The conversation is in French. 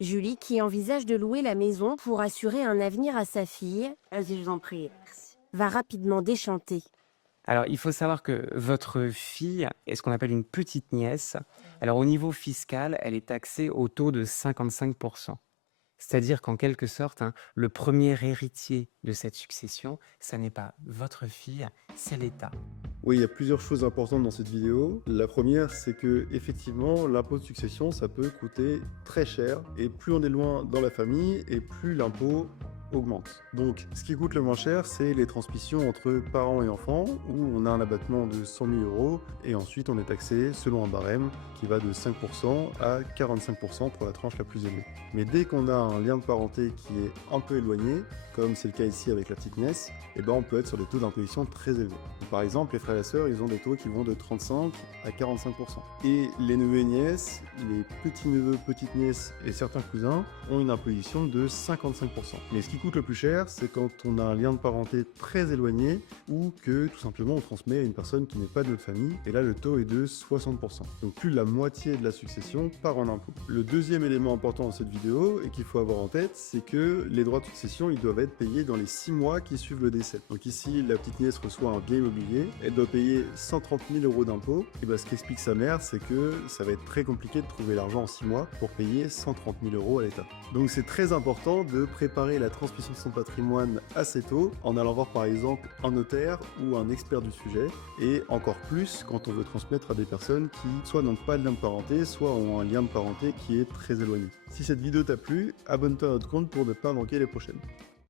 Julie, qui envisage de louer la maison pour assurer un avenir à sa fille, Vas-y, je vous en prie. Merci. va rapidement déchanter. Alors, il faut savoir que votre fille est ce qu'on appelle une petite nièce. Alors, au niveau fiscal, elle est taxée au taux de 55. C'est-à-dire qu'en quelque sorte, hein, le premier héritier de cette succession, ça n'est pas votre fille, c'est l'État. Oui, il y a plusieurs choses importantes dans cette vidéo. La première, c'est que effectivement, l'impôt de succession, ça peut coûter très cher. Et plus on est loin dans la famille, et plus l'impôt augmente. Donc, ce qui coûte le moins cher, c'est les transmissions entre parents et enfants, où on a un abattement de 100 000 euros, et ensuite on est taxé selon un barème qui va de 5% à 45% pour la tranche la plus élevée. Mais dès qu'on a un lien de parenté qui est un peu éloigné, comme c'est le cas ici avec la petite nièce, eh ben on peut être sur des taux d'imposition très élevés. Par exemple, les frères et sœurs, ils ont des taux qui vont de 35 à 45%. Et les neveux et nièces, les petits-neveux, petites-nièces et certains cousins ont une imposition de 55%. Mais ce qui coûte le plus cher, c'est quand on a un lien de parenté très éloigné ou que tout simplement on transmet à une personne qui n'est pas de notre famille, et là le taux est de 60%. Donc plus de la moitié de la succession part en impôt. Le deuxième élément important dans cette vidéo et qu'il faut avoir en tête, c'est que les droits de succession, ils doivent être payés dans les 6 mois qui suivent le décès. Donc ici, la petite nièce reçoit un bien immobilier, elle doit payer 130 000 euros d'impôt, et ben ce qu'explique sa mère, c'est que ça va être très compliqué de trouver l'argent en 6 mois pour payer 130 000 euros à l'État. Donc c'est très important de préparer la transmission de son patrimoine assez tôt, en allant voir par exemple un notaire ou un expert du sujet, et encore plus quand on veut transmettre à des personnes qui soit n'ont pas de lien de parenté, soit ont un lien de parenté qui est très éloigné. Si cette vidéo t'a plu, abonne-toi à notre compte pour ne pas manquer les prochaines.